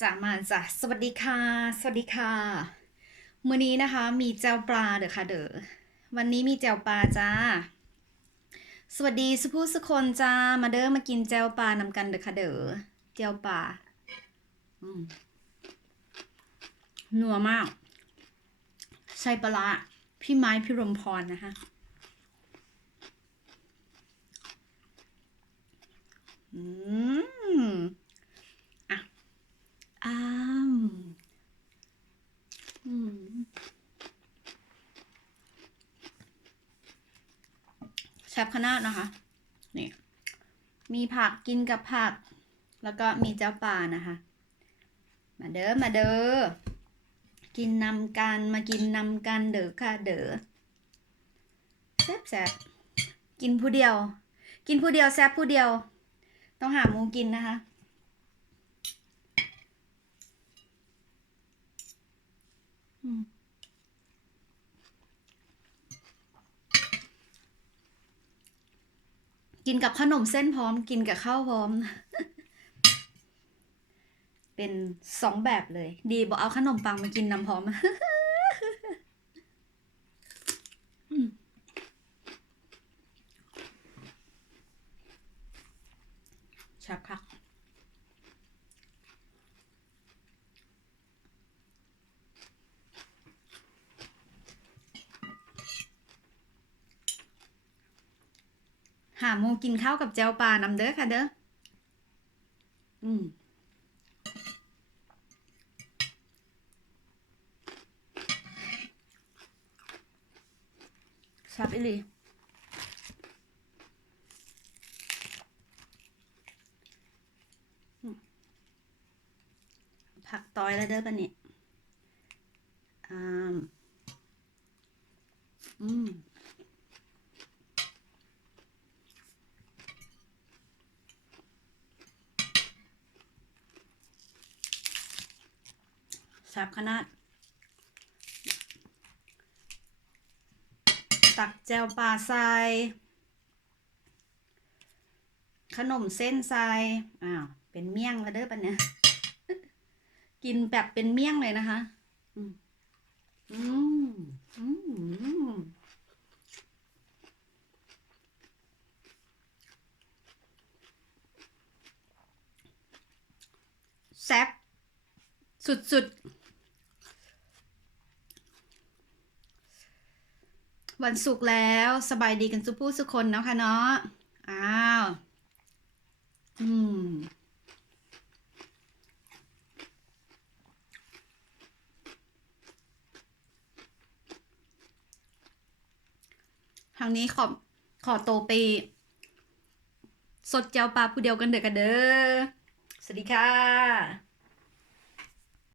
จ้ามาจ้ะสวัสดีค่ะ สวัสดีค่ะมื้อนี้นะคะ มีแจวปลาเด้อค่ะเด้อวันนี้มีแจวปลาจ้า สวัสดีสุผู้สุคนจ้ามาเด้อมากินแจวปลานำกันเด้อค่ะเด้อแจวปลาอืมนัวมาก ใส่ปลาร้าพี่ไม้พี่รมพรนะคะอืม อะ อ้ามอืมแซ่ บขนานะคะนี่มีผักกินกับผัก แล้วก็มีเจ้าปลานะคะ มาเด้อมาเด้อกินนำกันมากินนำกันเด้อค่ะเด้อแซ่บแซ่บกินผู้เดียว กินผู้เดียวแซ่บผู้เดียว ต้องหาหมูกินนะคะอืม กินกับขนมเส้นพร้อม กินกับข้าวพร้อม เป็นสองแบบเลย ดีบอกเอาขนมปังมากินน้ำพร้อมชับคัก หาโมงกินข้าวกับแจวปลานำเด้อค่ะเด้อ อืมชับอีหลีอืมผักตอยแล้วเด้อปะเนี่ยอ่าอืม แซบขนาด ตักแจวปลาใส่ขนมเส้นใส่อ้าว เป็นเมี่ยงแล้วเด้อปะเนี่ย กินแบบเป็นเมี่ยงเลยนะคะ อืม อืมแซ่บสุดๆ วันศุกร์แล้วสบายดีกันทุกผู้สุกคนเนาะค่ะเนาะอ้าวอืมทางนี้ขอขอโตวไป สดเจ้าปลาผู้เดียวกันเด้อกันเด้อสวัสดีค่ะ